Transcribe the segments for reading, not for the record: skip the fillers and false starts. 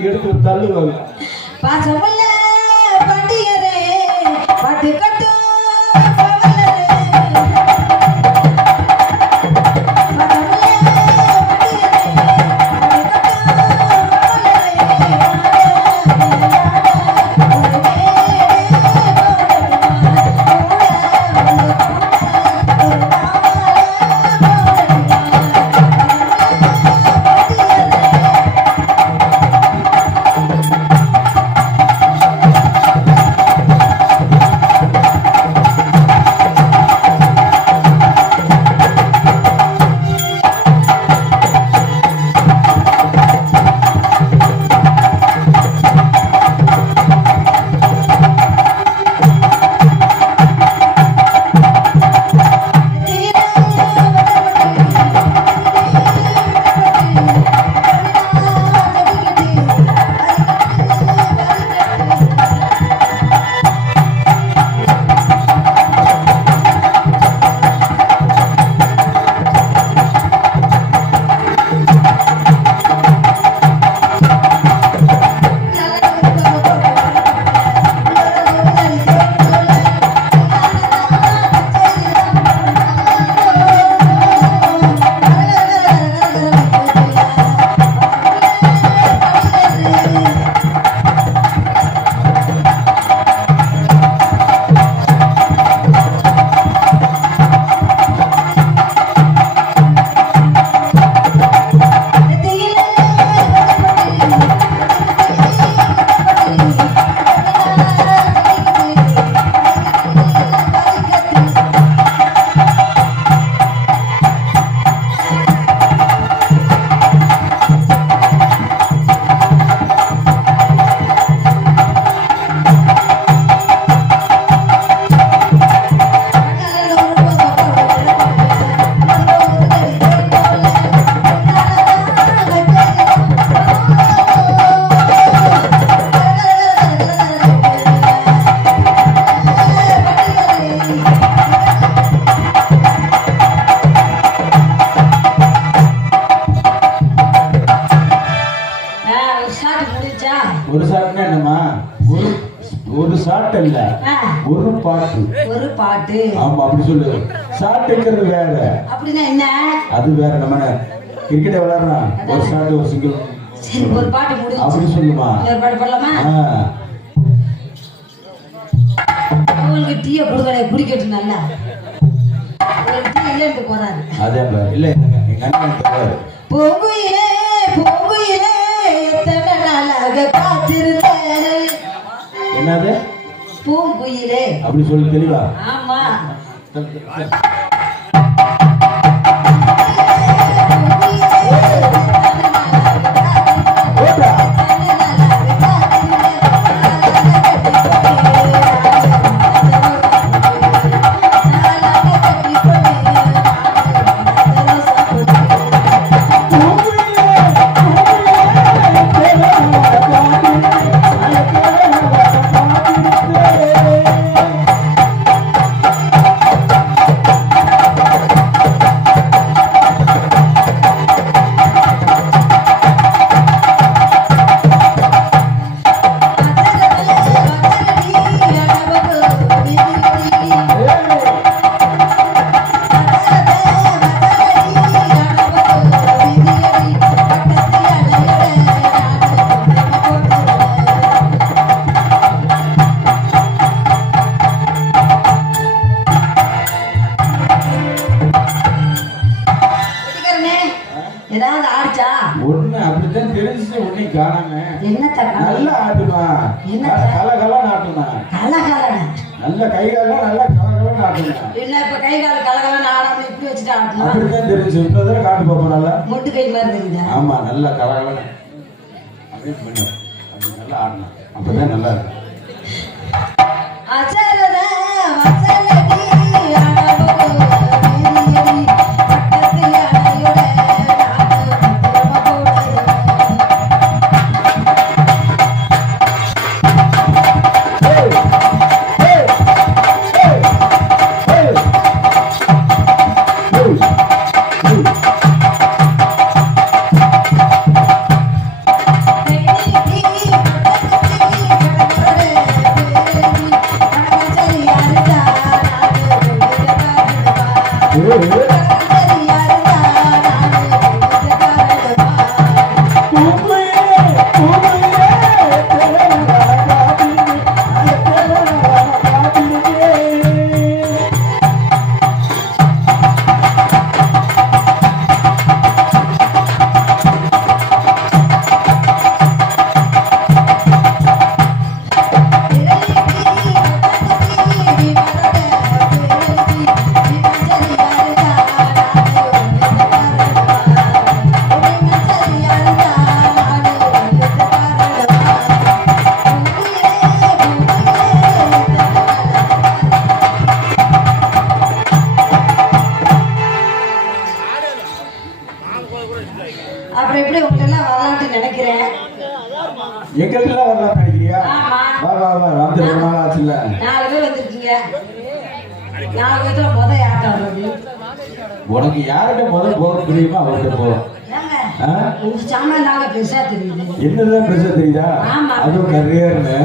எடுத்து தள்ளுவாங்க ஒரு ஷாட்னா என்னமா? ஒரு ஷாட் இல்ல, ஒரு பாட்டு. ஒரு பாட்டு. ஆமா அப்படி சொல்லு. ஷாட்ங்கிறது வேற. அப்படின்னா என்ன? அது வேற. நம்ம கிரிக்கெட் விளையாடுறோம், ஒரு ஷாட் ஒரு சிங்கிள். சரி ஒரு பாட்டு முடிஞ்சு அப்படி சொல்லுமா? ஒரு பாட்டு பாடலாமா? உங்களுக்கு டீயை குடுக்கலை குடிக்கட்டும் நல்லா. உங்களுக்கு டீ இல்லைன்னு போறாரு. அதே இல்ல எங்க அண்ணன் தருவாரு. பூங்குயிலே பூங்குயிலே எத்தனை நாளாக காத்திருந்தேன். என்னது? பூங்குயிலே அப்படி சொல்லு தெளிவா. ஆமா ஏதாவது ஆடிச்சா? ஒண்ணு அப்படித்தான் தெரிஞ்சு ஒண்ணு காணாம. என்னத்த நல்லா ஆட்டுமா? என்ன கலகலன்னு ஆட்டுமா? கலகலன்னு நல்ல கை காலெல்லாம் நல்லா கலகலன்னு ஆட்டுமா? என்ன இப்ப கை கால கலகலன்னு ஆடாம இப்படி வச்சுட்டு ஆட்டணும்? அப்படித்தான் தெரிஞ்சு. இன்னொரு தடவை காட்டு பாப்போம். நல்லா மொட்டு கை மாதிரி தெரியுதா? ஆமா நல்லா கலகலன்னு அப்படியே பண்ணு. அப்படி நல்லா ஆடணும், அப்பதான் நல்லா இருக்கும். அச்சரத வச்சலடி அடபோ வீரியடி பட்டத்தில் அடையுட அப்புறம் எப்படி உங்களெல்லாம் வரலாம்னு நினைக்கிறேன். எங்களுக்கெல்லாம் வரலாம் நினைக்கிறியா? வா வா வா. வந்து ரொம்ப நாள் ஆச்சுல்ல. 4 பேர் வந்திருக்கீங்க. 4 பேர்ல முதல் யார்கிட்ட வர்றது? உனக்கு யார்கிட்ட முதல் போக தெரியுமா அவர்கிட்ட போ. உங்க சாமான் தாங்க பெருசா தெரியுது. என்னதான் பெருசா தெரியுதா? அதுவும் கரியர்னு.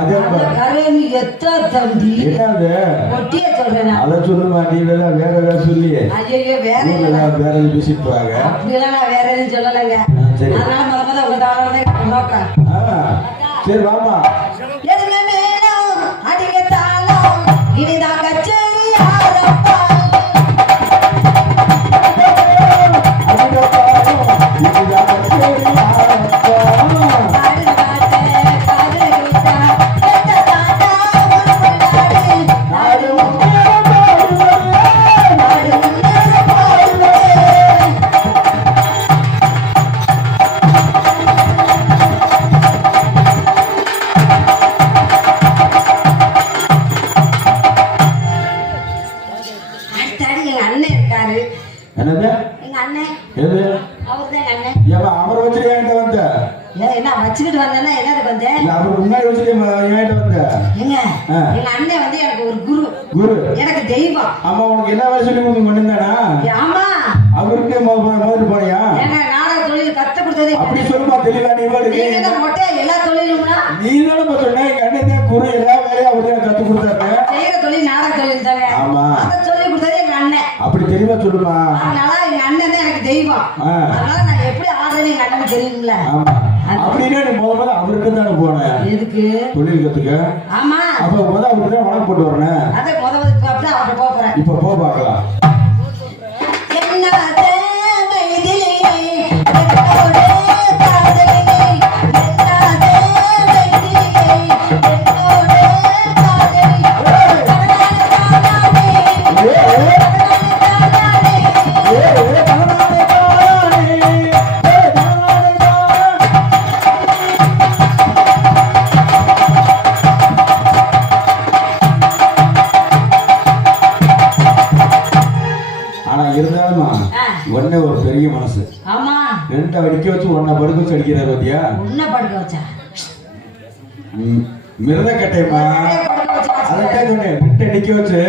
அதே கரியர்னு எத்த தம்பி. என்னது? ஒட்டியே சொல்றேன். அதை சொல்லுமா? நீ வேற ஏதாவது சொல்லி. ஐயோ வேற வேற எதுவும் பேசிட்டு போறாங்க. அப்படியெல்லாம் நான் வேற எதுவும் சொல்லலைங்க. அதனால முதல்ல உங்க தாராளம் நோக்கம். சரி வாமா. எதுங்க மேலும் அடிக்க தாளம் இனிதான் கச்சேரி ஆரப்பா. வச்சுக்கிட்டு வந்தேன்னா என்னது வந்தேன்? அவர் முன்னாடி வச்சுட்டு என்கிட்ட வந்தேன். ஏங்க எங்க அண்ணன் வந்து எனக்கு ஒரு குரு. குரு எனக்கு தெய்வம். ஆமா உனக்கு என்ன வேலை சொல்லி கொடுத்து பண்ணிருந்தானா? ஆமா அவருக்கு மாதிரி போனியா? ஏங்க நாடக தொழில் கத்து கொடுத்ததே. அப்படி சொல்லுமா தெளிவா நீ நீங்க தான் மொட்டை நீ தானே சொன்ன எங்க அண்ணன் தான் குரு எல்லா வேலையும் அவர் தான் கத்து கொடுத்தாரு. செய்யற தொழில் நாடக தொழில் தாங்க. ஆமா. அதை சொல்லி கொடுத்தது எங்க அண்ணன். அப்படி தெளிவா சொல்லுமா. அதனால எங்க அண்ணன் தான் எனக்கு தெய்வம். அதனால நான் எப்படி ஆடுறேன்னு எங்க அண்ணனுக்கு தெரியுங்களா. ஆமா. அப்படின்னா நீ முதல்ல அவருக்கு தானே போனேன். எதுக்கு? தொழில் கத்துக்க. ஆமா. அப்ப முதல்ல அவருக்கு தான் வணக்கம் போட்டு வரணும். அதை முதல்ல அப்படியே அவர்கிட்ட போறேன். இப்ப போ பார்க்கலாம். ஒன்னே ஒரு பெரிய மனசு. ஆமா. ரெண்டு அடிக்க வச்சு ஒன்ன படுக்க வச்சு அடிக்கிறாரு பாத்தியா? ஒன்ன படுக்க வச்சா மிருத கட்டையமா. அதே சொன்னேன். ரெண்டு அடிக்க வச்சு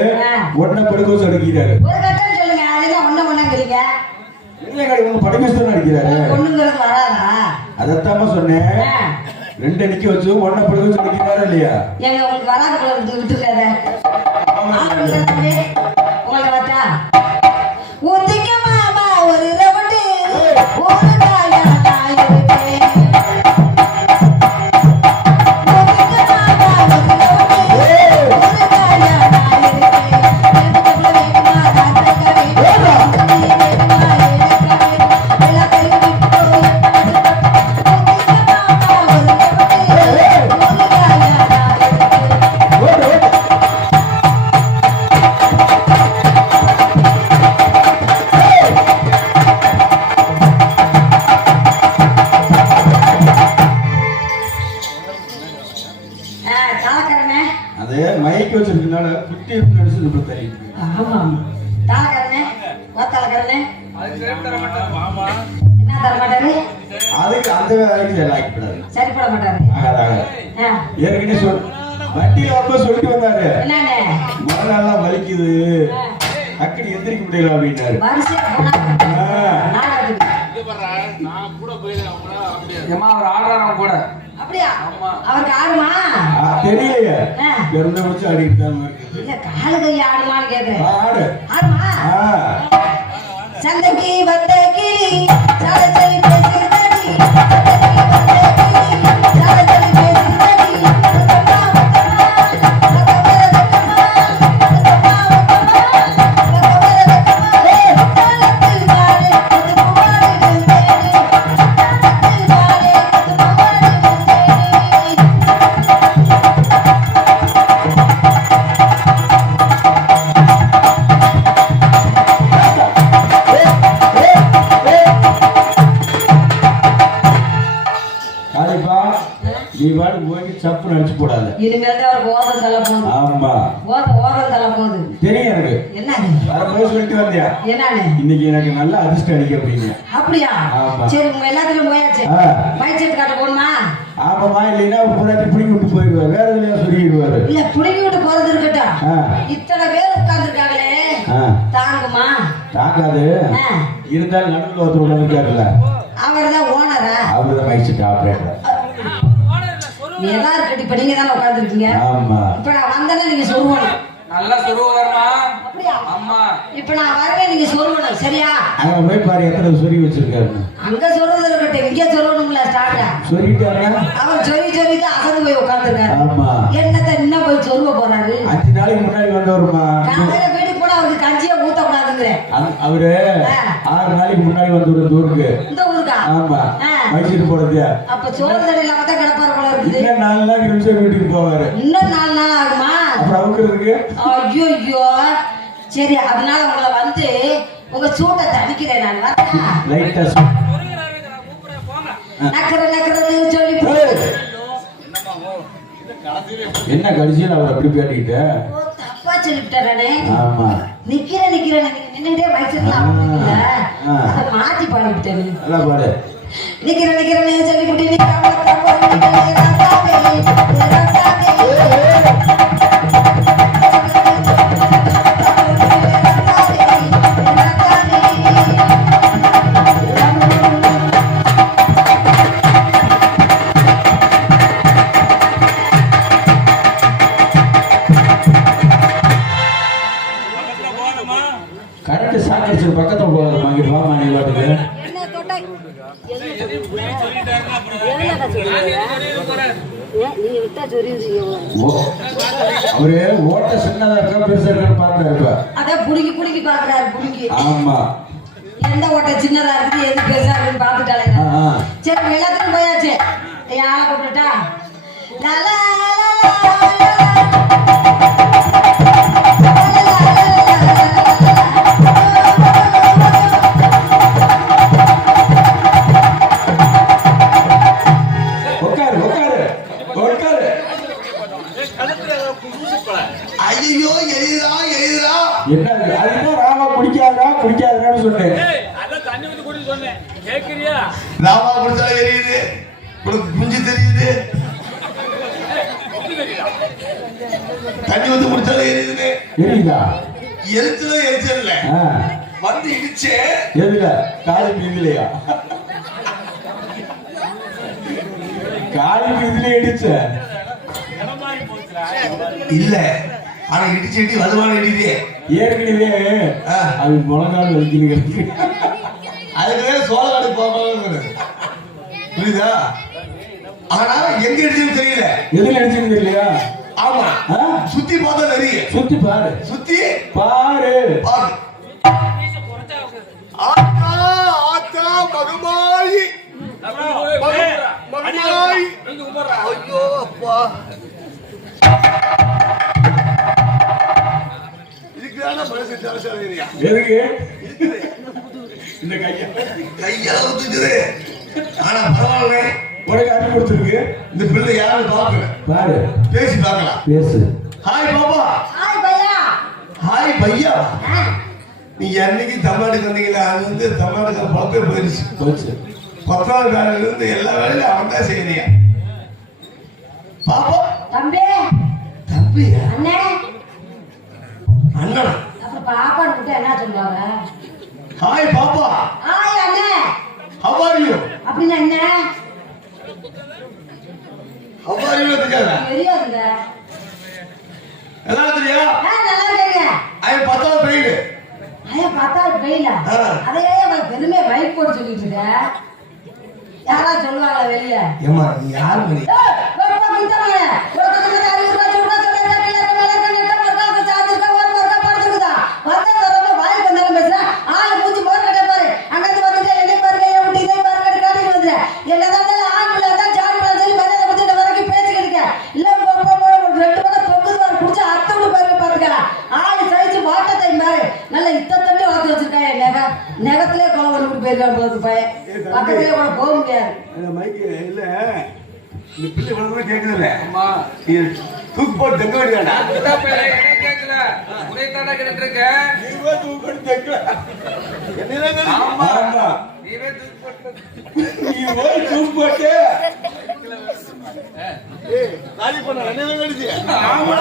ஒன்ன படுக்க வச்சு அடிக்கிறாரு. ஒரு கட்டை சொல்லுங்க. அதெல்லாம் ஒண்ண ஒண்ணங்கறீங்க. இல்லங்க இவங்க படுக்க வச்சு அடிக்கிறாரு. ஒண்ணுங்கிறது வராதா? அதத்தாமா சொன்னேன். ரெண்டு அடிக்க வச்சு ஒன்ன படுக்க வச்சு அடிக்கிறாரா இல்லையா? ஏங்க உங்களுக்கு வராத போல விட்டுறாத. ஆமா. உங்களுக்கு வட்டா ஒத்திக்க மாமா ஒரு ரவுண்டு ஒரு காயா நாயிருக்கு. ஒத்திக்க மாமா ஒரு ரவுண்டு ஒரு காயா நாயிருக்கு. எதுக்குள்ள வேணுமா ராத்தக்கவே நீ வேணுமா ஏலக்கவே எல்லா கையும் விட்டு ஒத்திக்க மாமா ஒரு ரவுண்டு ஒரு காயா நாயிருக்கு. மைக் வச்சிருக்கனால 50 நிமிஷம் இப்ப தெரியுது. ஆமா. தாளகரனே வாத்தாளகரனே அது சரி தர மாட்டாரு. மாமா என்ன தர மாட்டாரு? அதுக்கு அந்த வேலைக்கு சரிப்படாது. சரிப்பட மாட்டாரு. ஆகாத. ஏற்கனவே சொல் வண்டியில அப்ப சொல்லிட்டு வந்தாரு. என்னண்ணே? மரலாம் வலிக்குது. அக்கடி எந்திரிக்க முடியல அப்படினாரு. வரிசையா போனா. நாடகத்துக்கு. இங்க பாறா நான் கூட போயில அவங்கள அப்படியே. ஏமா அவர் ஆடுறாராம் கூட. அப்படியே அவருக்கு ஆடுமா தெரியலையே. பிறந்த வச்சு ஆடிட்டு தான் இருக்கு. இல்ல கால கை ஆடுமான்னு கேக்குறேன். ஆடு ஆடுமா. சந்தைக்கு வந்த கிளி சாலை சொல்லி பேசுதடி. சாலை சொல்லி பேசுதடி. சப்பு நடிச்சு போடாத. இனிமேல் தான் அவருக்கு ஓதம் தலை போகுது. ஆமா ஓதம் தலை போகுது. தெரியும் எனக்கு. என்னது? வர போய் சொல்லிட்டு வந்தியா? என்னன்னு? இன்னைக்கு எனக்கு நல்ல அதிர்ஷ்டம் அடிக்க அப்படிங்க. அப்படியா? சரி உங்க எல்லாத்துலயும் போயாச்சு. பைச்செட் காட்ட போணுமா? ஆமாமா. இல்லைன்னா புறாட்டி பிடிங்கி விட்டு போயிடுவாரு. வேற எதுலயா சொல்லிடுவாரு. இல்ல பிடிங்கி விட்டு போறது இருக்கட்டும். இத்தனை பேர் உட்கார்ந்துருக்காங்களே தாங்குமா? தாங்காது. இருந்தாலும் நடுவில் ஒருத்தர் உட்கார்ந்துருக்காருல்ல அவர் தான் ஓனரா? அவர் தான் பைச்செட் ஆபரேட்டர். எல்லாரும் கட்டி இப்ப நீங்க தானே உட்கார்ந்துருக்கீங்க. இப்ப நான் வந்தேன்னா நீங்க சொல்லுவணும். நல்லா சொல்லுவாருமா. அப்படியா? ஆமா. இப்ப நான் வரவே நீங்க சொல்லணும். சரியா? அங்க போய் பாரு எத்தனை சொறி வச்சிருக்காரு. அங்க சொல்றது இருக்கட்டும். இங்க சொல்லணும்ல ஸ்டார்ட்டா. சொல்லிட்டாரா? அவர் சொல்லி தான் அசந்து போய் உட்கார்ந்துருக்காரு. ஆமா. என்னத்த இன்னும் போய் சொல்ல போறாரு? 5 நாளைக்கு முன்னாடி வந்தவருமா. காலையில வீட்டுக்கு போனா அவருக்கு கஞ்சியே ஊத்த கூடாதுங்கறேன். அவரு 6 நாளைக்கு முன்னாடி வந்தவரு இந்த ஊருக்கு. இந்த ஊருக்கா? ஆமா. மைசூர் போறது. அப்ப சோறுதல் இல்லாம தான் கிடப்பாரு போல இருக்குது. இன்னும் 4 நாள் நிமிஷம் வீட்டுக்கு போவாரு. இன்னும் 4 நாள் ஆகுமா? அப்புறம் அவுக்குறதுக்கு ஐயோ. சரி அதனால உங்களை வந்து உங்க சூட்டை தணிக்கிறேன் நான். வரேன். லைட்டா நக்கறன்னு சொல்லி என்ன கடைசியில் அவர் அப்படி பேட்டிக்கிட்ட தப்பா சொல்லிவிட்டாரே. ஆமா. நிக்கிறேன் நின்னுட்டே வச்சிருக்கலாம். அதை மாத்தி பாடிவிட்டேன். நல்லா பாடு. நிக்கிறேன்னு சொல்லிவிட்டு நீங்க விட்டா சொல்லிடுறீங்க. அவரு ஓட்ட சின்னதா இருக்கா பெருசா இருக்கான்னு பார்த்தா இருப்பா. அதான் புடுங்கி பாக்குறாரு புடுங்கி. ஆமா. எந்த ஓட்ட சின்னதா இருக்குது எது பெருசா இருக்குன்னு பாத்துட்டாலே. சரி எல்லாத்துக்கும் போயாச்சு. யாரை கூப்பிட்டா ஐயோ எழுதுறா எழுதுறா என்ன அதுதான் ராமா குடிக்காதான்னு சொன்னேன். தண்ணி ஊத்தி குடி சொன்னேன் கேக்குறியா? ராமா குடிச்சாலும் எரியுது, குஞ்சு தெரியுது. தண்ணி வந்து குடிச்சாலும் எரியுது. எரியுதா? எரிச்சல் இல்ல வந்து இடிச்சே எதுல காலி மீதிலையா? காலி மீதில இடிச்ச இல்ல. ஆனா இடிச்சு இடி வலுவான இடிது ஏற்கனவே அது முழங்கால் வலிக்கிறது. அதுக்கு சோழகாடு போக புரியுதா? ஆனா எங்க இடிச்சுன்னு தெரியல. எதுல இடிச்சுன்னு தெரியலையா? ஆமா சுத்தி பார்த்தா தெரியும். சுத்தி பாரு, சுத்தி பாரு. ஆத்தா ஆத்தா மகமாயி மகமாயி. ஐயோ அப்பா எதுக்கு இந்த கையால ஊத்துக்குது. ஆனா பரவாயில்ல, உனக்கு அடி கொடுத்துருக்கு. இந்த பிள்ளை யாரும் பார்க்கல. பாரு, பேசி பார்க்கலாம். பேசு. ஹாய் பாப்பா. ஹாய் பையா. ஹாய் பையா. நீங்க என்னைக்கு தமிழ்நாட்டுக்கு வந்தீங்களா? அது வந்து தமிழ்நாட்டுக்கு பழப்பே போயிடுச்சு. 10வது வேலையில இருந்து எல்லா வேலையும் அவன் தான் செய்யறியா பாப்பா? தம்பி. தம்பி அண்ணே. அண்ணா. அப்ப பாப்பா கிட்ட என்ன சொல்லுவாங்க? ஹாய் பாப்பா. ஹாய் அண்ணே. How are you? அப்படின்னா என்ன? How are you தெரியாதா? தெரியாதுங்க. நல்லா தெரியா? நல்லா இருக்கேங்க. ஐ 10வது ஃபெயில். ஐயா 10வது ஃபெயிலா? அதையே பெருமை வைப் போட்டு சொல்லிட்டு இருக்க. யாரா சொல்லுவாங்களா வெளிய? ஏமா நீ யாரு மணி? பாப்பா குண்டமானே. ஒரு கொஞ்சம் அறிவுரை சொல்றா சொல்றா மேல கண்ணட்ட மர்க்கா சாதிக்க ஒரு மர்க்கா படுத்துக்குதா. வந்த தரமா வாய் வந்தாலும் பேசுற. ஆளு மூஞ்சி மோர் கட்ட பாரு. அங்கந்து வந்துட்டு என்னை பாருங்க ஏன் விட்டு இதை பாருங்க காட்டி வந்துற. என்னதான் ஆண்பிள்ள தான் ஜான்பிள்ள சொல்லி மரியாதை கொடுத்துட்டு வரைக்கும் பேசிக்கிட்டு இருக்க. இல்ல ரெண்டு பக்கம் தொங்குது பாரு புடிச்சு அத்தை விடு பாரு பாத்துக்கடா. ஆளு சைச்சு வாட்டத்தை பாரு. நல்ல இத்த தண்ணி வளர்த்து வச்சிருக்காங்க. நெகத்திலே கொலை பண்ணி போயிருக்கான் போது பையன். பக்கத்திலே கூட போக முடியாது. மைக்கு இல்ல இந்த பிள்ளை இவ்வளவு கேக்குதுல்ல. அம்மா நீ தூக்கு போட்டு தங்க வேண்டியடா. என்ன கேக்கல உடனே தாண்டா கிடக்குறீங்க. நீவே தூக்கு போட்டு தங்க. என்னடா? ஆமா ஆமா நீவே தூக்கு போட்டு. நீ ஓய் தூக்கு போட்டு. ஏய் காலி பண்ண என்ன நடிச்சு? ஆமா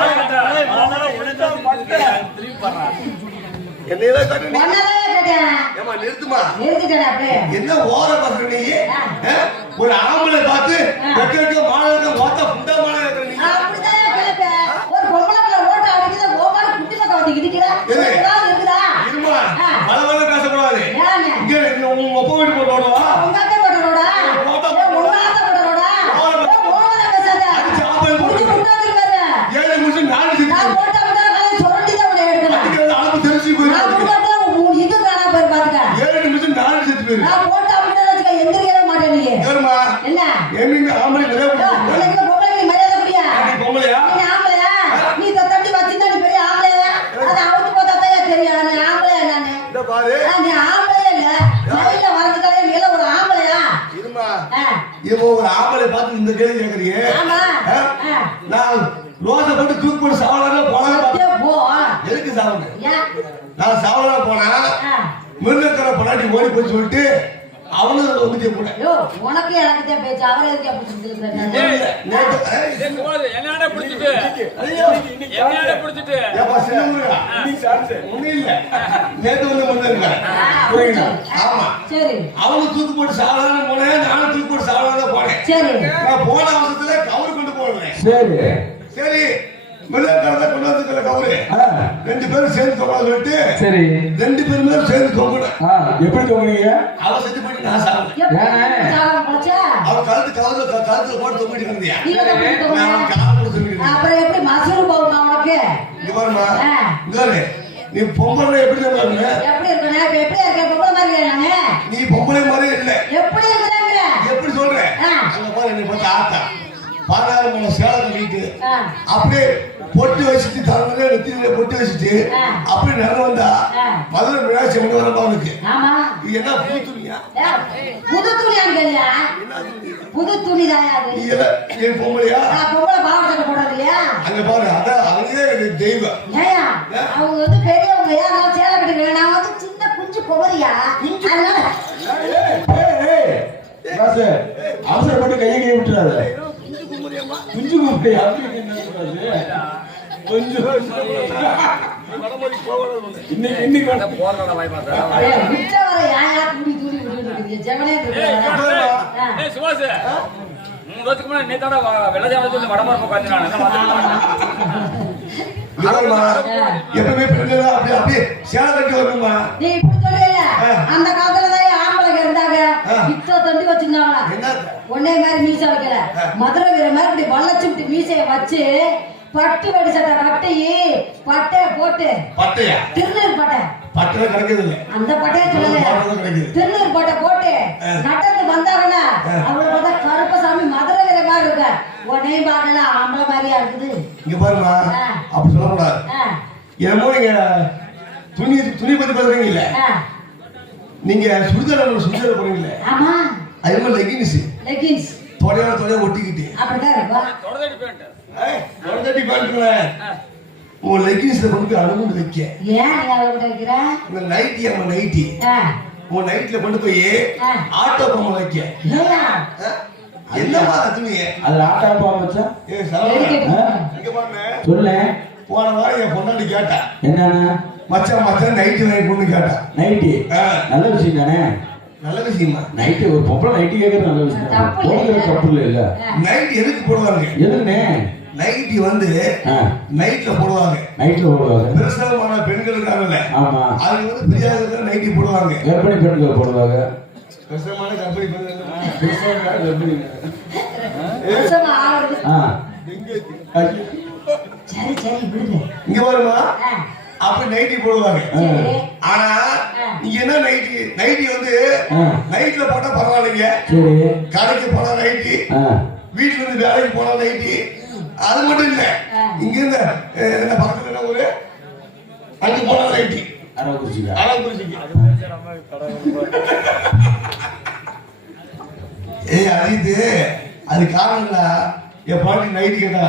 திருப்பி பாறா. என்னையில கட்டு நீ. ஒன்னவே கேட்டேன். ஏமா நிறுத்துமா. நிறுத்திட்டேன் அப்படியே. என்ன ஓர பண்ற நீ? ஒரு ஆம்பளை பார்த்து வெக்கக்க மாளக்க வாத்த புண்டா மாள இருக்கற நீ. அப்படிதான் கேட்டேன். ஒரு பொம்பளை ஓட்ட அடிக்குது ஓமார குட்டி பக்கம் வந்து இடிக்குதா? ஏதாவது இருக்குதா? இருமா. பலவல பேசக்கூடாது. இங்க உங்க ஒப்ப வீட்டு போட்டு ஓடுவா. உங்க அத்தை போட்டு ரோடா? உங்க அத்தை போட்டு ரோடா? ஓவரா பேசாத. அது சாப்பல் குட்டி முட்டாது பாரு. 7 நிமிஷம் 4 நிமிஷம். நான் போட்ட முட்டா காலை சுரண்டி தான் உன்னை எடுக்கணும். அதுக்கு அளவு தெரிஞ்சு போயிரு. நான் முட்டாத இது காணா பாரு பாத்துக்க. 7 நிமிஷம் 4 நிமிஷம் போயிரு. நான் போட்ட முட்டா வச்சுக்க எந்திரிக்கவே மாட்டே நீ. ஏறுமா. என்ன? என்னங்க ஆம்பளை நிறைய உனக்கு பொம்பளைக்கு மரியாதை குடியா? நீ பொம்பளையா? நீ ஆம்பளையா? நீ தட்டி வச்சிருந்தா நீ பெரிய ஆம்பளையா? அது அவுத்து போட்டாதான் தெரியும். நீ ஆம்பளையா நானு? இந்த பாரு. நீ ஆம்பளையா இல்ல? கையில வரதுக்காலே நீ எல்லாம் ஒரு ஆம்பளையா? இருமா. இவன் ஒரு ஆம்பளை பார்த்து இந்த கேள்வி கேக்குறீங்க. ஆமா. நான் ரோச போட்டு தூக்கு போட்டு சாவலால போனா போ. எதுக்கு சாவங்க? ஏன்? நான் சாவலால போனா மிருகக்கரை பொண்டாட்டி ஓடி போய் சொல்லிட்டு அவனும் வந்து கூட. யோ உனக்கு எனக்கு தான் பேச்சு. அவரே எதுக்கு அப்படி சொல்லிருக்காரு? என்னடா பிடிச்சிட்டு என்னடா பிடிச்சிட்டு ஏப்பா சின்னமுருகா நீ சார்ஜ் ஒண்ணு இல்ல நேத்து வந்து வந்திருக்கான். புரியுதா? ஆமா சரி. அவனு தூக்கு போட்டு சாவலால போனேன், நானும் தூக்கு போட்டு சாவலால போனேன். சரி. நான் போன அவசரத்துல கவர் கொண்டு போறேன். சரி சரி முதல்ல கொண்டாந்துக்கிற கவரு 2 பேரும் சேர்ந்து தொங்கலாட்டு. சரி 2 பேருமே சேர்ந்து தொங்கணும். எப்படி தொங்குறீங்க? அவ செத்து போயிட்டு நான் சாவணும். அவ கழுத்துல போட்டு தொங்கிட்டு இருந்தியா? நான் கால் போட்டு தொங்கிட்டு. அப்புறம் எப்படி மசூர் போகுமா உனக்கு? இங்க பாருமா, இங்க பாரு. நீ பொம்பளை எப்படி இருக்க? எப்படி இருக்கணும்? எப்படி இருக்க? பொம்பளை மாதிரி நானே. நீ பொம்பளை மாதிரி இல்ல. எப்படி இருக்கறாங்க? எப்படி சொல்ற? அங்க பாரு, நீ பார்த்தா ஆத்தா 16 மூணு சேலை கட்டிட்டு அப்படியே பொட்டு வச்சுட்டு தலைமையில நெத்தியில பொட்டு வச்சுட்டு அப்படியே நடந்து வந்தா மதுரை மீனாட்சி கொண்டு வரப்பா உனக்கு. இது என்ன புது துணியா? புது துணியான்னு கேளியா? புது துணி தாயா அது? நீ பொம்பளையா? பொம்பளை பாவத்தை போடுறது இல்லையா? அங்க பாரு, அதான் அங்கேயே தெய்வம். ஏயா அவங்க வந்து பெரியவங்க, ஏன் நான் சேலை கட்டிக்கிறேன், நான் வந்து சின்ன குஞ்சு குமரியா. அவசரப்பட்டு கையை விட்டுறாரு. குஞ்சு குப்பை கொஞ்சம் இன்னைக்கு விட்ட வர யாயா துடி துடி விட்டு ஜெவனே சுபாஷ் 3 வருஷத்துக்கு முன்னாடி நேத்தாட வெள்ளஜாமத்துல வடமரப்பு உட்காந்துறான். எப்பவுமே பெண்கள் அப்படியே சேலை கட்டி வரணுமா? நீ இப்படி சொல்லல. அந்த காலத்துலதான் ஆம்பளைங்க இருந்தாங்க. இப்ப தண்டி வச்சிருந்தாங்களா? ஒன்னே மாதிரி மீசை வைக்கல, மதுரை வீர மாதிரி இப்படி வளைச்சு விட்டு மீசைய வச்சு பட்டு வெடி சட்டை கட்டி பட்டைய போட்டு. பட்டையா? திருநூறு பட்டை. பட்டை கிடைக்குது இல்ல, அந்த பட்டைய சொல்லல. திருநூறு பட்டை போட்டு நடந்து வந்தாங்கன்னா அவளை பார்த்தா கருப்பசாமி மதுரை வீர மாதிரி இருக்க. உடனே பார்க்கல ஆம்பளை மாதிரியா இருக்குது. இங்க பாருமா, அப்படி சொல்லக்கூடாது. என்னமோ நீங்க துணி பத்தி பேசுறீங்க இல்ல, நீங்க சுடிதார் போறீங்கல்ல, ஆமா அது மாதிரி லெகின்ஸ் தொடையோட ஒட்டிக்கிட்டு அப்படிதான் இருப்பா. தொடர்ந்து பேண்ட் தொடர்ந்து பேண்ட்ல உன் லெகின்ஸ்ல கொண்டு போய் அனுமதி வைக்க. ஏன் நீ அதை விட்டு வைக்கிற? இந்த நைட்டி, அம்மா நைட்டி, உன் நைட்ல கொண்டு போய் ஆட்டோ பொம்மை வைக்க. என்னப்பா துணி அது ஆட்டோ பொம்மை வச்சா? சொல்லு. போன வாரம் என் பொண்டாட்டி கேட்டா, என்னன்னா மச்சான் நைட்டி வாங்கி கொண்டு கேட்டா. நைட்டி நல்ல விஷயம் தானே? நல்ல விஷயமா? நைட்டு ஒரு பொம்பளை நைட்டி கேட்கறது நல்ல விஷயம். போடுறது தப்பு இல்ல. நைட்டி எதுக்கு போடுவாங்க? எதுக்குண்ணே? நைட்டி வந்து நைட்ல போடுவாங்க. நைட்ல போடுவாங்க. பிரசவமான பெண்கள் இருக்காங்கல்ல, ஆமா, அவங்க வந்து பிரியாத நைட்டி போடுவாங்க. கர்ப்பிணி பெண்கள் போடுவாங்க. பிரசவமான கர்ப்பிணி பெண்கள் இங்க வருமா அப்படி நைட்டி போடுவாங்க. ஆனா நீங்க என்ன நைட்டி வந்து நைட்ல போட்டா பரவாயில்லைங்க. கடைக்கு போனா நைட்டி, வீட்டுல இருந்து வேலைக்கு போனா நைட்டி. அது மட்டும் இல்ல, இங்க இருந்து பக்கத்துல என்ன ஒரு அங்க போனா நைட்டி. அரவக்குறிச்சிக்கு ஏய் அஜித், அது காரணங்களா என் பாட்டி நைட்டி கேட்டா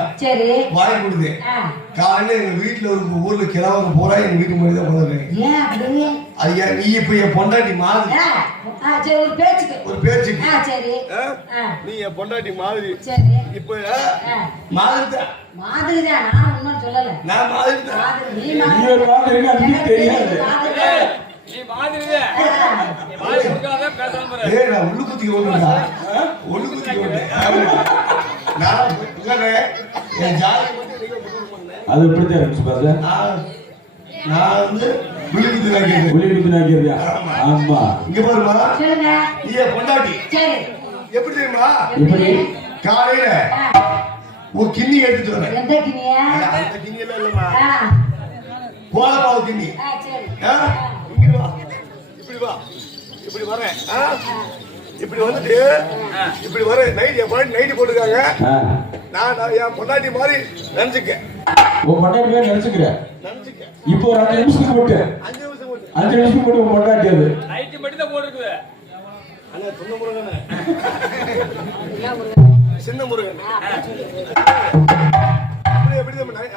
வாங்கி கொடுத்து காலையில எங்க வீட்டுல ஒரு ஊர்ல கிழவங்க போறா எங்க வீட்டு மாதிரி தான் போறாங்க. அது ஏன் நீ இப்ப என் பொண்டாட்டி மாதிரி ஒரு பேச்சுக்கு நீ என் பொண்டாட்டி மாதிரி இப்ப மாதிரிதான். நான் மாதிரி தெரியாது. உள்ளு குத்தி அது எப்படித்தான் இருந்துச்சு பாரு. நான் வந்து ஆமா. இங்க பாருமா, நீ பொண்டாட்டி எப்படி தெரியுமா? காலையில ஒரு கிண்ணி எடுத்துட்டு வரேன். அந்த கிண்ணி எல்லாம் இல்லம்மா, கோலப்பாவு கிண்ணி. இப்படி வா, இப்படி வரேன். இப்படி வந்துட்டு இப்படி வர நைட்டி போட்டுருக்காங்க. நான் என் பொண்டாட்டி மாதிரி நினைச்சுக்க. உன் பொண்டாட்டி மாதிரி நினைச்சுக்க. இப்போ ஒரு 5 நிமிஷத்துக்கு போட்டு 5 நிமிஷத்துக்கு போட்டு உன் பொண்டாட்டி அது நைட்டி மட்டும் தான் போட்டுருக்குது. சின்ன முருகன் சின்ன முருகன்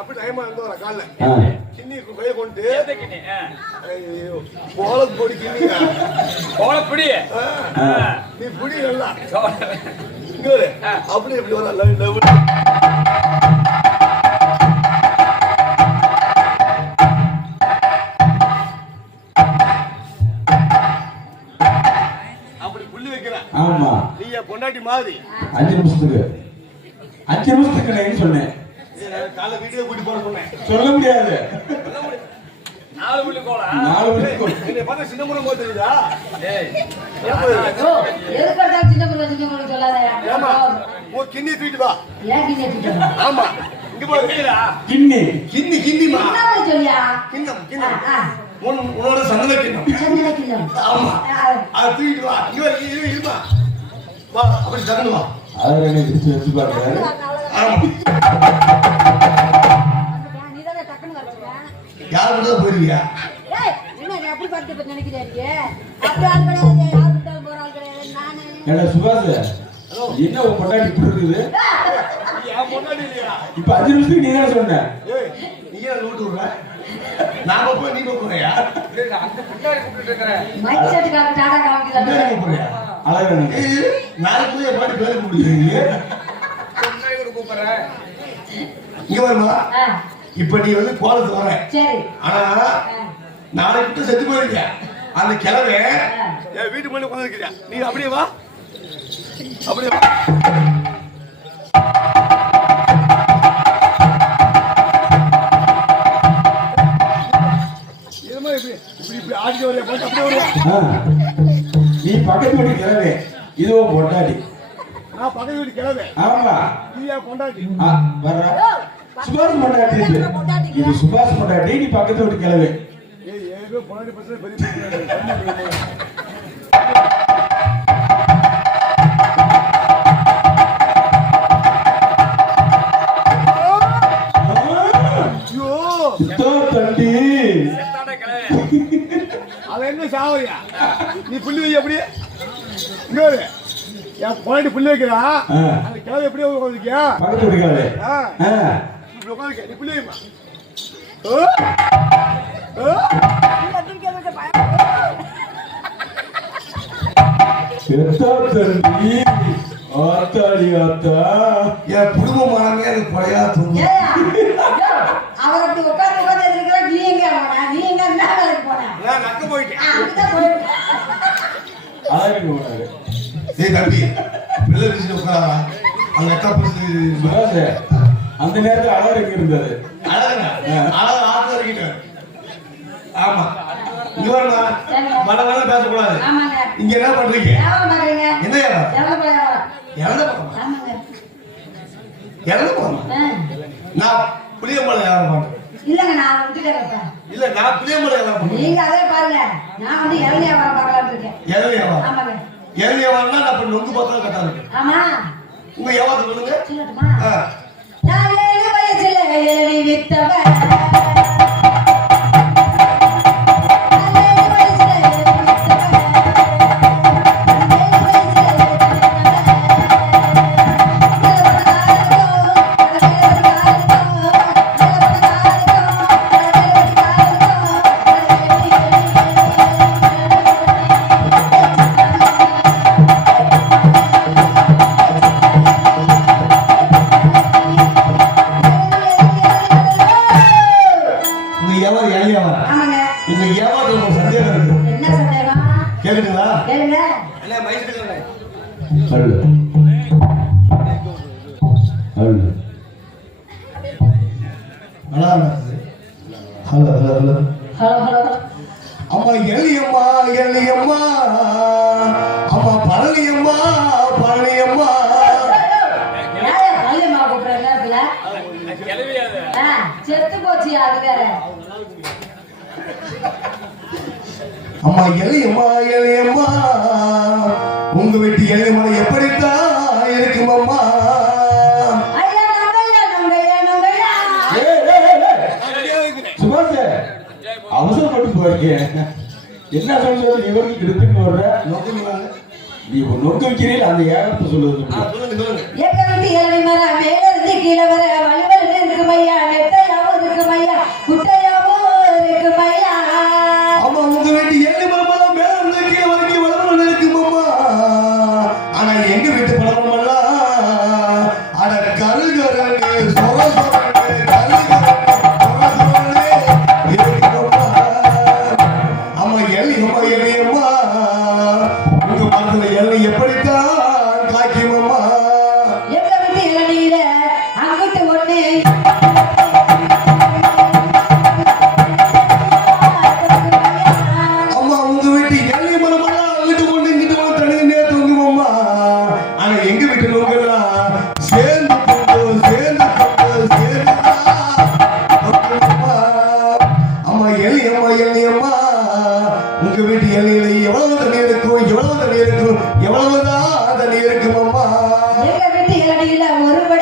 அப்படி டைமா இருந்து வர காலைல கிண்ணி கைய கொண்டு போலப்பொடி கிண்ணி போலப்பொடி நீ புடி நல்லா அப்படி எப்படி வர அப்படி புள்ளி வைக்கிறேன். ஆமா, நீ பொண்டாட்டி மாதிரி 5 நிமிஷத்துக்கு 5 நிமிஷத்துக்கு நான் சொன்னேன். காலை வீட்டுக்கு கூட்டி போற சொன்னேன். சொல்ல முடியாது. 4 புள்ளி கோலா. 4 புள்ளி கோல். என்னை பார்த்தா சின்ன முறை போய் தெரியுதா? ஏய். எதுக்கடா சின்ன பொண்ணு சொல்லாத. ஏமா உன் கிண்ணி தூக்கிட்டு வா. ஏன் கிண்ணி தூக்கிட்டு? ஆமா இங்க பாரு கிண்ணி கிண்ணிமா என்ன சொல்லியா? கிண்ணம் உன்னோட சந்தன கிண்ணம். சந்தன கிண்ணம். ஆமா அது தூக்கிட்டு வா. இருமா வா அப்படி தரணும் வா. அவர் என்ன திருச்சி வச்சு பாக்குறாரு. நீதானே டக்குன்னு வரீங்க. யார் கூட போயிருவியா? ஏய் என்ன நீ அப்படி பார்த்து நினைக்கிறீங்க? அப்படி ஆள் கிடையாது. யார் கிட்ட போற ஆள் கிடையாது. நானே. ஏடா சுபாஷ் என்ன உன் பொண்டாட்டி இப்படி இருக்குது? என் பொண்டாட்டி இல்லையா? இப்ப 5 நிமிஷத்துக்கு நீ தானே சொன்ன. ஏய் நீ ஏன் லூட்டு விடுற? நான் போய் நீ போறியா? அந்த பின்னாடி கூப்பிட்டு இருக்கறேன். மைக் செட் கார டாடா காமிக்குது. போறியா? அழகா நாளைக்கு போய் பாட்டு பேர முடியுது. சொன்னே ஒரு கூப்பிடுறேன். இங்க வருமா? இப்ப நீ வந்து கோலத்து வர. சரி. ஆனா நாளைக்கு மட்டும் செத்து போயிருக்க. அந்த கிழமை என் வீட்டு முன்னாடி உட்கார்ந்திருக்கியா? நீ அப்படியே வா. அப்படியே வா. இதுமா இப்படி ஆடி வரையா போட்டு அப்படியே வரையா? நீ பக்கத்து வீட்டு கிளவே இதுவும் பொண்டாட்டி. நான் பக்கத்து வீட்டு கிழமை. ஆமா நீ ஏன் பொண்டாட்டி? வர்ற சுபாஷ் பொண்டாட்டி இது சுபாஷ் பொண்டாட்டி. நீ பக்கத்து வீட்டு கிளவே. ஏய் ஏதோ பொண்டாட்டி பிரச்சனை பெரிய தண்டி செத்தாடா கிளவே. அவன் என்ன சாவரியா? நீ புள்ளி வை அப்படியே. இன்னொரு என் பொண்டாட்டி புள்ளி வைக்கிறா. அந்த கிழமை எப்படியே உட்காந்துருக்கியா? பக்கத்து வீட்டு கிளவே. இப்படி உட்காந்துருக்க. நீ புள்ளி வைமா. தண்டி ஆத்தாடி ஆத்தா என் குடும்பமானமே அது கொலையா தூங்கும். அவர் அப்படி உட்கார்ந்து இருக்கிற நீ எங்க போன? நீ எங்க இருந்தா வேலைக்கு போன? நான் நக்க போயிட்டேன். அப்படிதான் போயிட்டு. அழகு போனாரு. ஏய் தம்பி வெள்ள பிடிச்சிட்டு உட்காரா. அந்த அக்கா பிடிச்சி சுபாஷ் அந்த நேரத்தில் அழகு எங்க இருந்தது? அழகு ஆத்து வரைக்கிட்டேன். ஆமா இங்க வரமா மழை வேலை பேசக்கூடாது. ஆமாங்க. இங்க என்ன பண்றீங்க? வியாபாரம் பாக்குறீங்க? என்ன வியாபாரம்? எவ்வளவு வியாபாரம்? இறந்த போறோமா? ஆமாங்க. இறந்து போறோமா? நான் புளியம்பழம் வியாபாரம் பண்றேன். இல்லங்க நான் விட்டுட்டேன். இல்ல நான் புளியம்பழம் வியாபாரம் பண்றேன். நீங்க அதே பாருங்க. நான் வந்து இளநீ வியாபாரம் பார்க்கலாம்னு இருக்கேன். இறந்த வியாபாரம். ஆமாங்க. இறந்த வியாபாரம்னா நான் இப்ப நொங்கு பார்த்தா கட்டாது. ஆமா. உங்க வியாபாரத்தை சொல்லுங்க. சொல்லட்டுமா? நான் 7 வயசுல இளநீ வித்தவன். கேக்குதுங்களா? கேளுங்க. என்ன Mysore hello hello hello hello hello hello hello. அம்மா எளியம்மா எளியம்மா அம்மா பழனியம்மா பழனியம்மா. பள்ளியம்மா கூப்பிடுற நேரத்துல செத்து போச்சு அது வேற. அம்மா எளியம்மா எளியம்மா உங்க வீட்டு எளியம்மா எப்படித்தான் இருக்கும் அம்மா. சுபாஷ் அவசரப்பட்டு போறீங்க. என்ன சொல்றது? இவருக்கு எடுத்துட்டு வர்ற நீ நொக்க வைக்கிறீங்க. அந்த ஏகத்தை சொல்லுவது எங்க வீட்டு இளநீ மரம் மேல இருந்து கீழே வர வழிவரது இருக்குமையா. நெட்டையாவும் இருக்குமையா, குட்டையாவும் இருக்குமையா. ஆமா உங்க வீட்டு எள்ளி மரம் மேல இருந்து கீழே வரைக்கும் வளர்ந்து இருக்குமாம்மா. ஆனா எங்க வீட்டு பழம் எல்லாம் அட கருகரன்னு சொர சொரன்னு கருகரன்னு சொர சொரன்னு இருக்குமாம்மா. ஆமா எள்ளியம்மா எள்ளியம்மா உங்க மரத்துல எள்ளி எப்படித்தான் காய்க்குமாம்மா. எங்க வீட்டு இளநீர அங்கிட்டு ஒண்ணு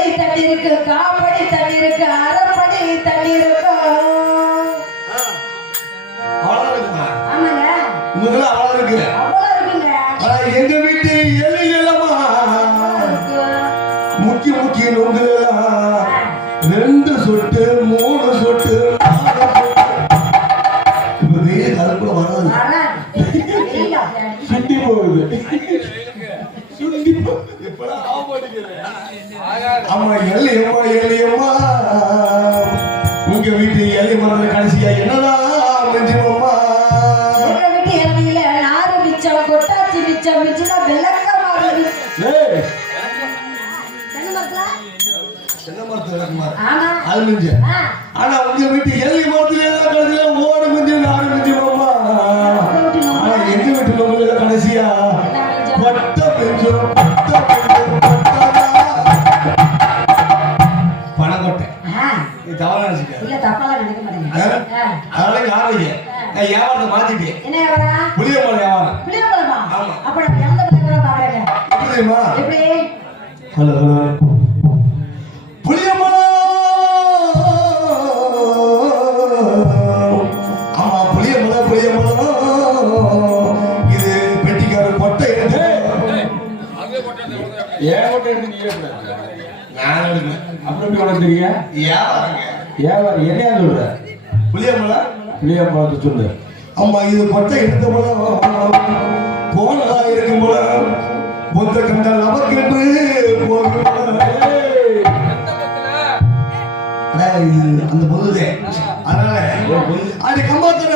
காப்படி தண்ணி இருக்கு, காப்படி தண்ணி இருக்கு, அரைப்படி தண்ணி இருக்கு. ஆமாங்க, உங்களுக்கு அவ்வளவு இருக்கு. அவ்வளவு இருக்குங்க. ஆனா எங்க வீட்டு எலிகளமா முக்கிய நொங்குலாம் 2 சொட்டு 3 சொட்டு 4 சொட்டு. இப்ப வெயில் கருப்புல வராது, சுண்டி போகுது. அம்மா எல்லையம்மா உங்க வீட்டு எல்லை மரத்துல கடைசியா என்னதான் மிஞ்சுமம்மா? எங்க வீட்டு இளநில நாறு மிச்சம், கொட்டாச்சி மிச்சம், மிச்சம்னா விளக்கமாக தென்னை மரத்துல விளக்குமாறு. ஆமா. அது மிஞ்சு. ஆனா உங்க வீட்டு எல்லை மரத்துல கடைசியா ஓடு மிஞ்சு நாறு மிஞ்சுமம்மா. ஆனா எங்க வீட்டு மரத்துல கடைசியா கொட்ட மிஞ்சும், கொட்ட மிஞ்சும், பணக்கொட்டை. நீ தவறா நினைச்சுக்க. இல்ல, தப்பாலாம் நினைக்க மாட்டேங்க. அதனால யாரைங்க நான் வியாபாரத்தை மாத்திட்டேன். என்ன வியாபாரம்? புளியம்பழம் வியாபாரம். புளியம்பழமா? ஆமா. அப்ப நான் எந்த வியாபாரம் பாக்குறேங்க? எப்படி தெரியுமா? எப்படி? ஹலோ புளியம்பழம். ஆமா, புளியம்பழம் இது பெட்டிக்கார கொட்டை எடுத்து ஏன் கொட்டை எடுத்து நீ நான் எடுக்கிறேன். அப்புறம் எப்படி வளர்ந்துறீங்க? வியாபாரங்க. வியாபாரம் என்ன சொல்ற? புளியம்பழம் புளியம்பழத்தை சொல்லு. அம்மா இது கொட்டை எடுத்த பழம் போனதா இருக்கும் பழம் மொத்த கண்டால் நமக்கென்று போகும் பழம். அந்த பொழுதே அதனால அது கம்மாத்தோட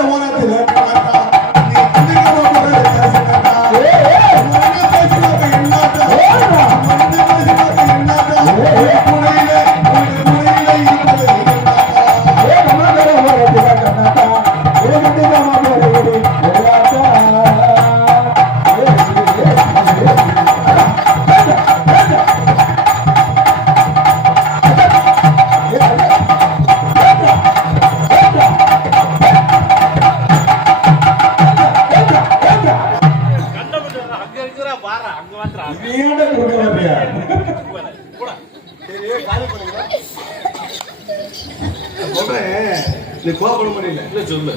ஓரத்தில் கோபப்பட முடியல. சொல்லு.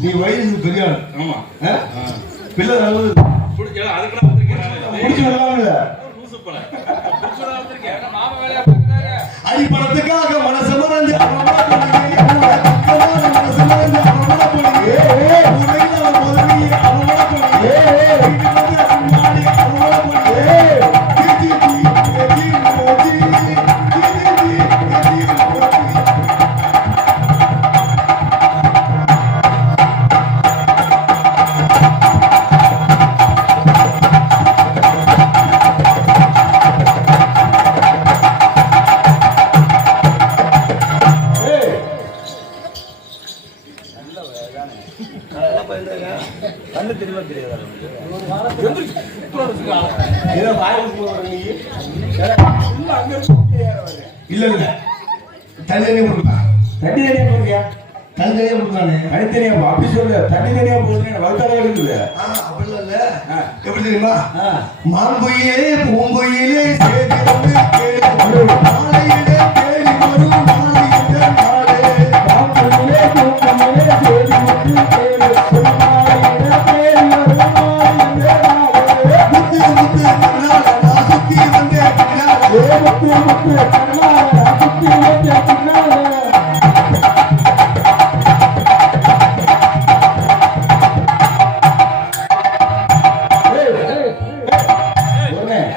நீ வயசு பெரிய ஆள். ஆமா. பிள்ளை நல்லது அதுக்கெல்லாம் அடிப்படத்துக்காக மனசு மறந்து இல்ல இல்ல தனித்தனியா கொடுப்பா. தனித்தனியா போறியா? தனித்தனியா கொடுத்தானே. தனித்தனியா அப்படி சொல்லு. தனித்தனியா போறேன் வகுத்தாலே இருக்குது. அப்படிலாம் இல்ல. எப்படி தெரியுமா? மாங்குயிலே பூங்குயிலே சேதி வந்து கேடு மாலையிலே தேடி வரும் மாலையிலே நாளே. மாங்குயிலே பூங்குயிலே சேதி வந்து கேடு மாலையிலே தேடி வரும் மாலையிலே நாளே. முத்து முத்து கண்ணால நான் சுத்தி வந்தே பின்னாலே. முத்து முத்து கண்ணால நான் சுத்தி வந்தே பின்னாலே.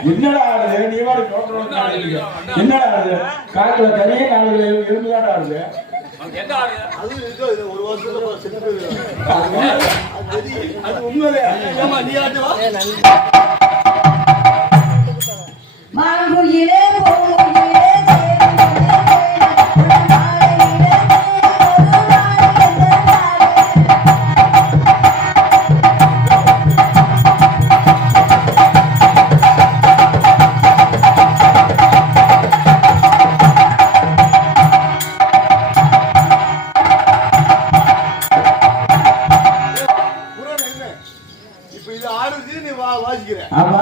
என்னடா ஆடுது? நீ வாடி என்னடா ஆடுது? காக்குல கறியே 4 எலும்புதான் ஆடுது. அது ஒரு வருஷத்துல சின்ன பேர் அது உண்மையிலே நீ ஆட்டுவா. மாங்குயிலே பூங்குயிலே வாசிக்கிறேன். ஆமா,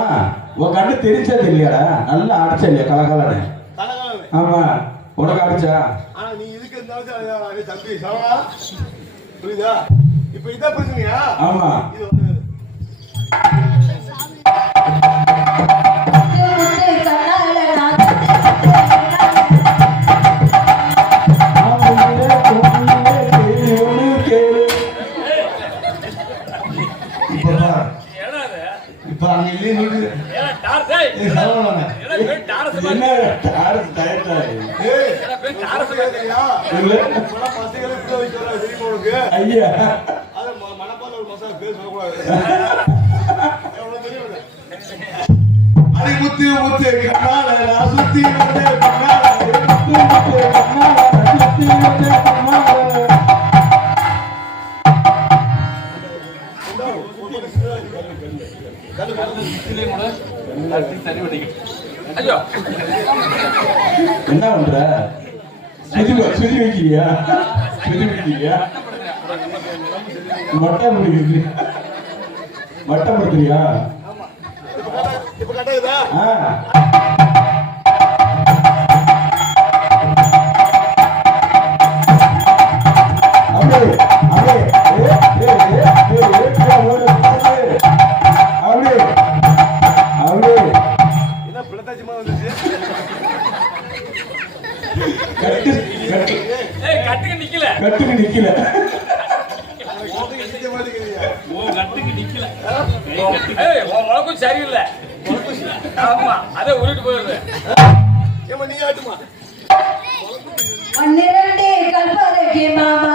உன் கண்ணு தெரிஞ்சா தெரியலடா. நல்லா அடிச்ச இல்லையா கலகலன்னு? ஆமா உனக்கு அடிச்சா ஆனா நீ இதுக்கு இருந்தாலும் தம்பி சரவணா புரியுதா இப்ப இதான் பிரச்சனையா ஆமா இது வந்து இப்ப அங்க இல்லையே ஐயா மனப்பால ஒரு மசாலா பேர் சொல்லக்கூடாது அடி முத்து முத்து கண்ணால நான் சுத்தி வந்தேன் கண்ணால முத்து முத்து கண்ணால நான் சுத்தி வந்தேன் கண்ணால என்ன பண்ற சுதி வைக்கிறியா மட்டை பிடிக்கிறியா மட்டை படுத்துறியா கட்டுக்கு நிக்கல சரியில்லை ஆமா அதே உருட்டு போயிருது நீ ஆட்டுமா 12 கல்பரகி மாமா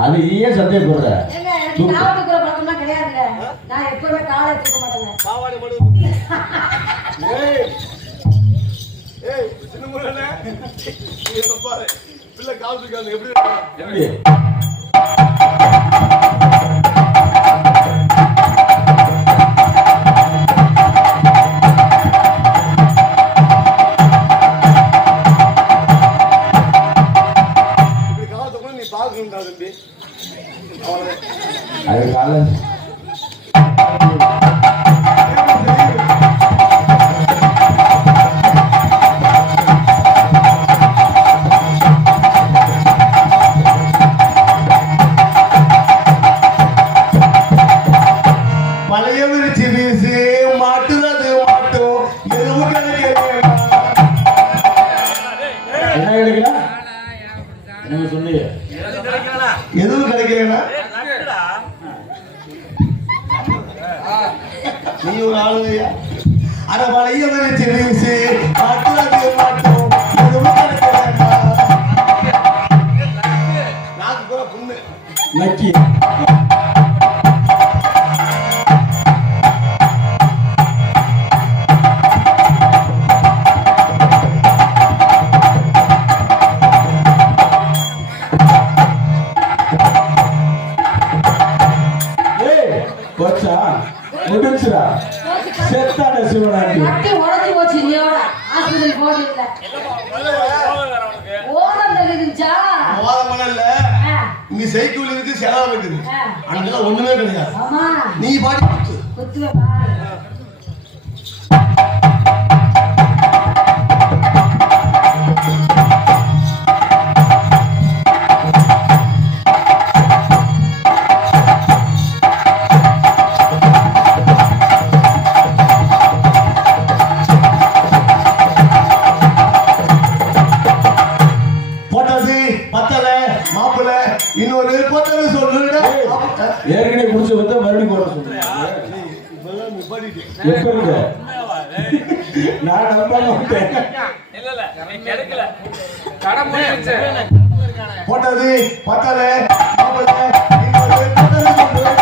அது ஏன் சத்தியம் போடுற கிடையாது நான் எப்பவுமே காலை தூக்க மாட்டேங்க பாவாடை மடு ஏய் சின்ன முறையில நீ தப்பாரு பிள்ளை கால் தூக்காது எப்படி அது காலேஜ் பழைய விரிச்சு வீசு மாட்டுறது மாட்டும் எதுவும் கிடைக்கல என்ன கிடைக்கல என்ன சொன்னீங்க எதுவும் கிடைக்கலனா நீ ஒரு ஆளுங்கய்யா அட பழைய விரிச்சு வீசு மாட்டுறது மாட்டும் எதுவும் கிடைக்கல நாக்கு கூட புண்ணு நக்கி போச்சா முடிச்சுடா செத்தாட சிவனாண்டி அட்டி உடஞ்சி போச்சு நீயோட ஹாஸ்பிடல் போகல ஓரம் தெரிஞ்சா மோதம் இல்ல இங்க சைக்கிள் இருக்கு செலவு இருக்குது அங்கெல்லாம் ஒண்ணுமே கிடையாது ஆமா நீ பாடி குத்து குத்துவே பாரு இன்னொரு பொண்ணு சொல்லுடா ஏற்கனவே குடிச்சு வந்து மறுபடியும் போட சொல்லுங்க நான் நம்ப மாட்டேன் போட்டது பத்தல மாப்பிள இன்னொரு பொண்ணு சொல்லுடா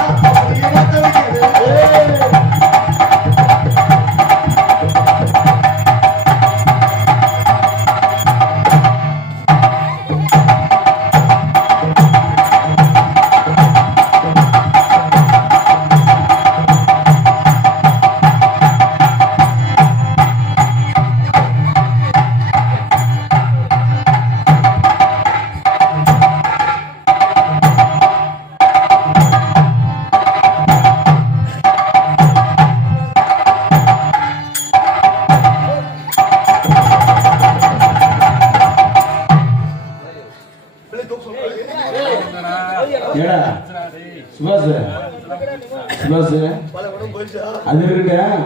அது இருக்கட்டும்.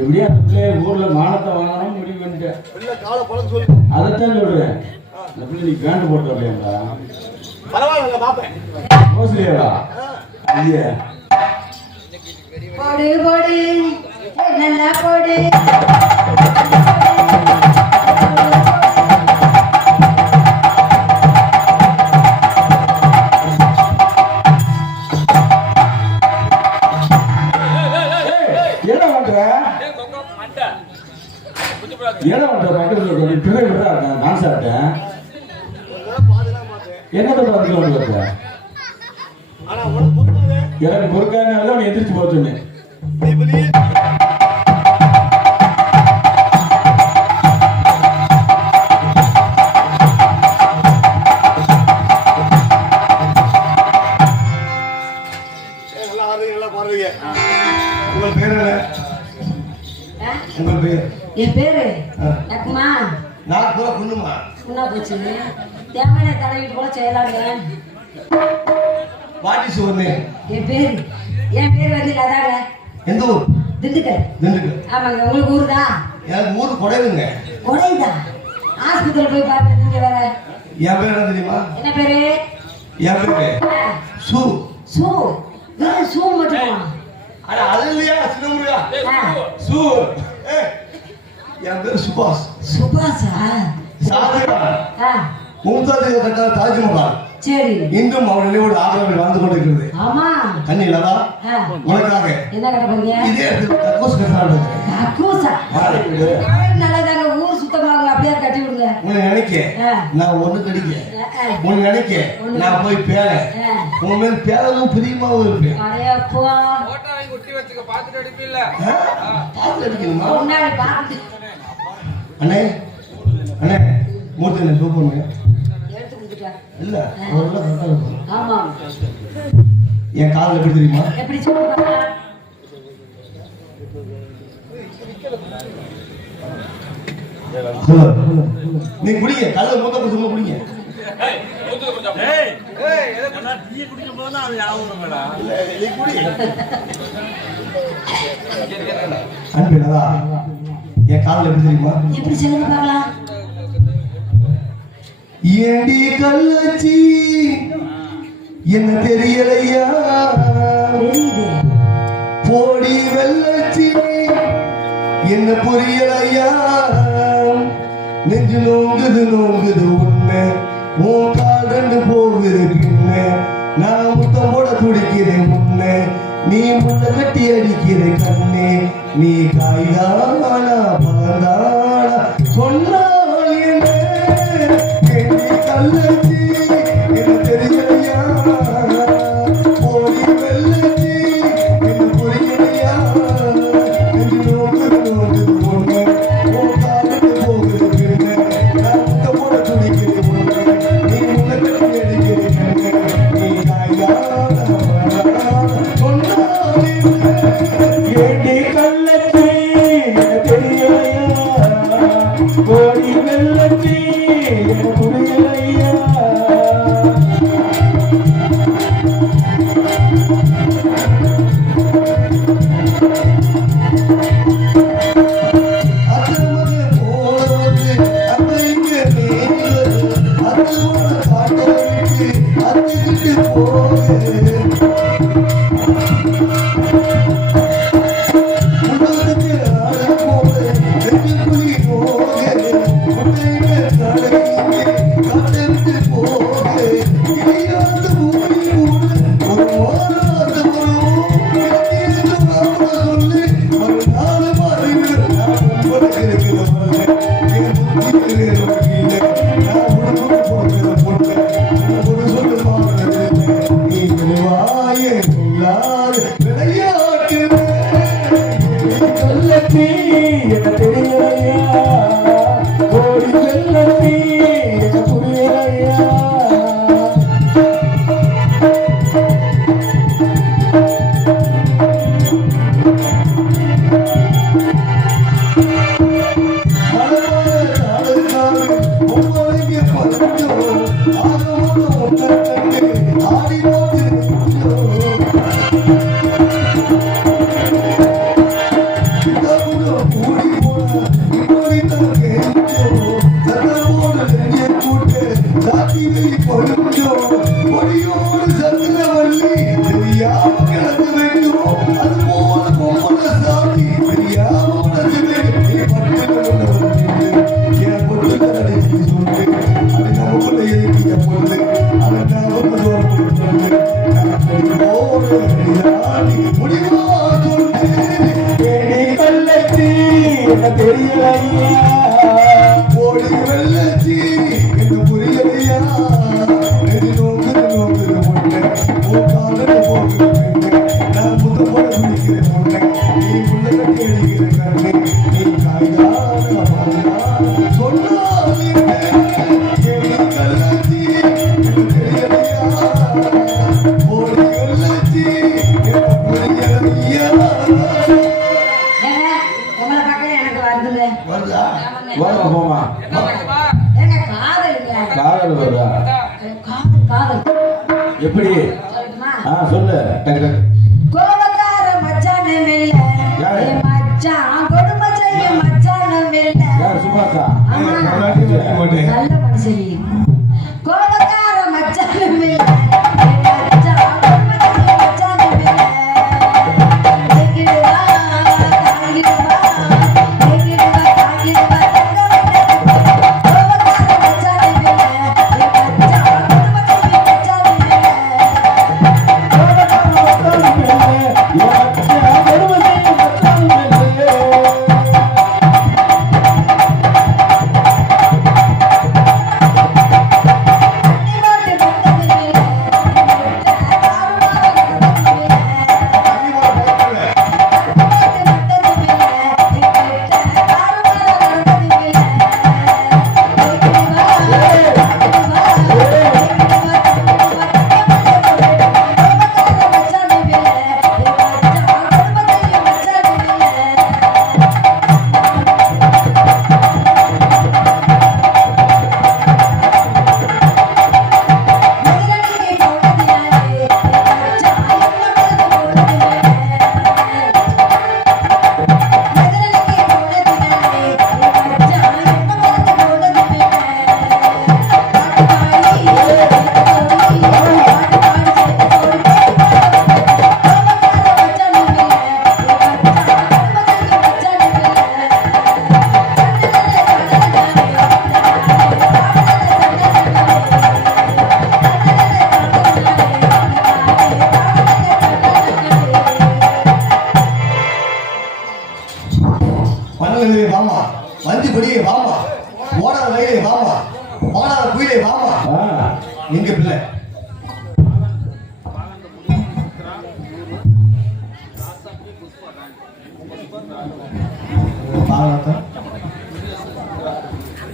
எப்படியா அந்த பிள்ளைய ஊர்ல மானத்தை வாங்கணும் முடிவு பண்ணிட்டேன். அதைத்தான் சொல்றேன். அந்த பிள்ளை நீ பேண்ட் போட்டு வரலையாங்களா? மோசடியாவா? ஐயா போடு போடு நல்லா போடு. எனக்கு பொறுக்கான எதிர்த்து போச்சுன்னு உங்கள் பேர் என்ன? உங்கள் பேர்? என் பேரு நக்குமா. நான் கூட பொண்ணுமா என்ன போச்சு? தேவையான தலைவிட்டு போல செய்யலாங்க. வாட்டி சுவர்ணே. என் பேர் வந்து அதாங்க. எந்த ஊர்? திண்டுக்கல். திண்டுக்கல். ஆமாங்க. உங்களுக்கு ஊர் தான்? எனக்கு ஊர் கொடையுங்க. கொடைதா? ஆஸ்பத்திரியில் போய் பாருங்க. நீங்க வேற. என் பேர் என்ன தெரியுமா? என்ன பேரு? என் பேரு சு. சு. வெறும் சு மட்டுமா? அட அது இல்லையா சின்னமுடியா? சு. என் பேர் சுபாஷ். சுபாஷா? ஷாஜகான் மும்தாஜ் கட்டின தாஜ்மஹால் சரி இன்றும் அவன் நினைவோடு ஆதரவில் வாழ்ந்து கொண்டிருக்கிறது. ஆமா கண்ணிலதா உனக்காக என்ன கடை பண்ணீங்க? இதே கக்கூஸ் கட்டாடு. கக்கூஸா? நல்லதாங்க. ஊர் சுத்தமாங்க. அப்படியே கட்டி விடுங்க. உன்னை நினைக்க நான் ஒண்ணு கடிக்க. உன்னை நினைக்க நான் போய் பேர. உன் மேல் பேரவும் பிரியமாவும் இருப்பேன். அடையப்பா போட்டோ வாங்கி ஒட்டி வச்சுக்க. பாத்துட்டு அடிப்பீல்ல? பாத்து அடிக்கணுமா? முன்னாடி பாத்து. அண்ணே அண்ணே மூர்த்தி என்ன சூப்பருங்க. எடுத்து கொடுத்துட்டா இல்ல அவரெல்லாம் கரெக்டா இருக்கும். ஆமா. என் காலில் எப்படி தெரியுமா? எப்படி சொல்லுங்க? நீ குடிங்க. கல்ல மூத்த குடிச்சு குடிங்க. அன்பேடா என் காலில் எப்படி தெரியுமா? எப்படி சொல்லுங்க பார்க்கலாம். ஏடி கள்ளச்சி என்ன தெரியலையா? போடி வெள்ளச்சி என்ன புரியலையா? நெஞ்சு நோங்குது உன்ன உன் கால் ரெண்டு போகுது பின்ன. நான் முத்தம் போட துடிக்கிறேன் முன்ன நீ முன்ன கட்டி அடிக்கிற கண்ணே. நீ காய்தானா பகந்தானா சொன்னால் என்ன? கள்ளச்சி என்ன தெரியலையா? போடி வெள்ளச்சி என்ன புரியலையா? நெஞ்சு நோங்குது உன்ன உன் கால் ரெண்டு போகுது பின்ன. நான் முத்தம் போட துடிக்கிறேன் முன்ன நீ முன்ன கட்டி அடிக்கிற கண்ணே. நீ காய்தானா பகந்தானா சொன்னால் ஏடி கள்ளச்சி தெரியலையா? கோடி வெள்ளச்சி புரியலையா? ஆடி தெரியலையா ஓடி வெள்ளச்சி என்ன புரியலையா நெடி நோக்குது நோக்குது முன்னே போக்காதது போகுது பெண்ணே நான் முத போட பிடிக்கிறேன் முன்னே நீ முள்ள கட்டி அடிக்கிற கண்ணே நீ காய்தான பாதையா சொன்னால் என்ன கள்ளச்சி என்ன தெரியலையா ஓடி வெள்ளச்சி என்ன புரியலையா ஏங்க, உங்களை பார்க்க எனக்கு வருதுங்க. வருதா வாங்க போமா என்ன பண்ணுமா ஏங்க, காதலுங்க. காதல் வருதா காதல். எப்படி சொல்லட்டுமா? சொல்லு டக்கு டக்கு கோபக்கார மச்சானே மெல்ல. யாரு? ஏ மச்சான், கொடுமை செய்யும் மச்சானே மெல்ல. யார் சுபாஷா ஆமா. முன்னாடி வைக்க மாட்டேன் நல்ல மனுஷன். கோபக்கார மச்சானே மெல்ல. ஏ மச்சான், கொடுமை செய்யும் மச்சானே மெல்ல. எங்கிடுவா, தாங்கிடுவா, எங்கிடுவா, தாங்கிடுவா, தங்க வைக்க. கோபக்கார மச்சானே மெல்ல. ஏ மச்சான், கொடுமை செய்யும் மச்சானே மெல்ல. மணலே வாமா வஞ்சி கொடியே வாமா ஓடாத வயலே வாமா ஓடாத குயிலே வாமா எங்க பிள்ளை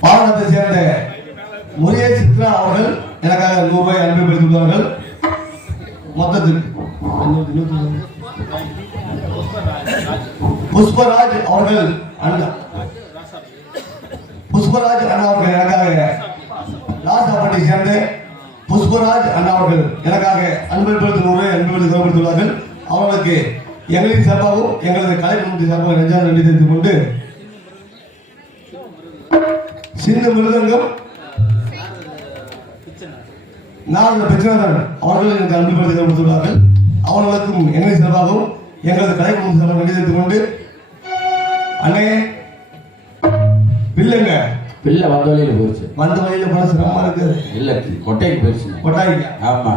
பாவனத்தை சேர்ந்த முறையே சித்ரா அவர்கள் எனக்காக 100 ரூபாய் அன்பு பெறுகிறார்கள். மொத்தத்துக்கு புஷ்பராஜ் அவர்கள் அண்ணா புஷ்பராஜ் அண்ணா அவர்கள் எனக்காக லாசாப்பட்டை சேர்ந்த புஷ்பராஜ் அண்ணா அவர்கள் எனக்காக அன்பளிப்பது 100 ரூபாய் அன்பளிப்பது கௌரவித்துள்ளார்கள். அவர்களுக்கு எங்களின் சார்பாகவும் எங்களது கலை குழுமத்தின் சார்பாக நெஞ்சான நன்றி தெரிவித்துக் கொண்டு சின்ன மிருதங்கம் நாரத பிரச்சனை அவர்கள் எனக்கு அன்பளிப்பது கௌரவித்துள்ளார்கள். அவர்களுக்கும் எங்களின் சார்பாகவும் எங்களது கலை குழுமத்தின் சார்பாக நன்றி தெரிவித்துக் கொண்டு அண்ணே பிள்ளைங்க பிள்ளை வந்த வழியில போயிடுச்சு. வந்த வழியில போன சிரமமா இருக்குது. இல்ல கொட்டைக்கு போயிடுச்சு. கொட்டாய்க்கு ஆமா.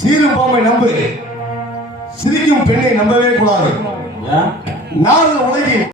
சீரும் பாம்பை நம்பு, சிரிக்கும் பெண்ணை நம்பவே கூடாது. ஏன்? நாரத உலகில்